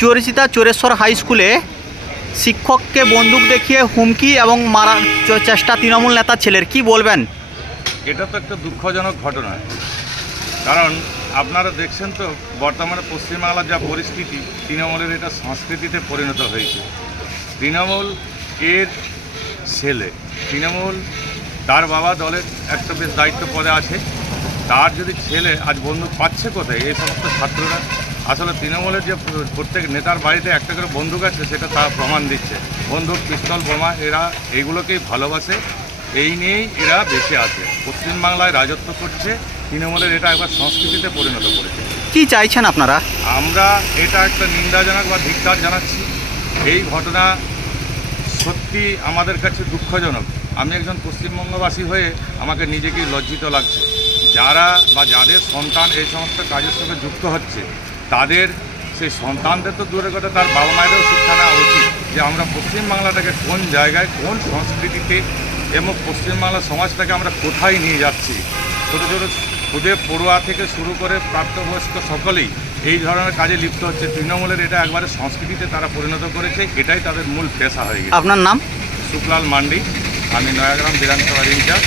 চরিচিতা চোরেশ্বর high স্কুলে শিক্ষককে বন্দুক দেখিয়ে হুমকি এবং মারার চেষ্টা তৃণমূল নেতা ছেলের। কি বলবেন? এটা তো একটা দুঃখজনক ঘটনা। কারণ আপনারা দেখছেন তো, বর্তমানে পশ্চিমবাংলার যা পরিস্থিতি, তৃণমূলের এটা সংস্কৃতিতে পরিণত হয়েছে। তৃণমূল এর ছেলে, তৃণমূল তার বাবা দলের একটা বেশ দায়িত্ব পদে আছে। তার যদি ছেলে আজ বন্দুক পাচ্ছে কোথায়, এই সমস্ত ছাত্ররা আসলে তৃণমূলের যে প্রত্যেক নেতার বাড়িতে একটা করে বন্দুক আছে সেটা তার প্রমাণ দিচ্ছে। বন্দুক পিস্তল বোমা এরা এইগুলোকেই ভালোবাসে। এই নিয়েই এরা বেঁচে আছে। পশ্চিমবাংলায় রাজত্ব করছে তৃণমূলের এটা একবার সংস্কৃতিতে পরিণত করেছে। কি চাইছেন আপনারা? আমরা এটা একটা নিন্দাজনক বা ধিক্কার জানাচ্ছি। এই ঘটনা সত্যি আমাদের কাছে দুঃখজনক। আমি একজন পশ্চিমবঙ্গবাসী হয়ে আমাকে নিজেকেই লজ্জিত লাগছে। যারা বা যাদের সন্তান এই সমস্ত কাজের সঙ্গে যুক্ত হচ্ছে তাদের সেই সন্তানদের তো দূরের কথা তার বাবা মায়েরও শিক্ষা নেওয়া উচিত যে আমরা পশ্চিমবাংলাটাকে কোন জায়গায় কোন সংস্কৃতিতে এবং পশ্চিমবাংলার সমাজটাকে আমরা কোথায় নিয়ে যাচ্ছি। ছোটো ছোটো খুদে পড়ুয়া থেকে শুরু করে প্রাপ্তবয়স্ক সকলেই এই ধরনের কাজে লিপ্ত হচ্ছে। তৃণমূলের এটা একবারে সংস্কৃতিতে তারা পরিণত করেছে এটাই তাদের মূল পেশা হয়ে গেছে। আপনার নাম? শুক্লাল মান্ডি আমি নয়াগ্রাম বিধানসভার ইনচার্জ।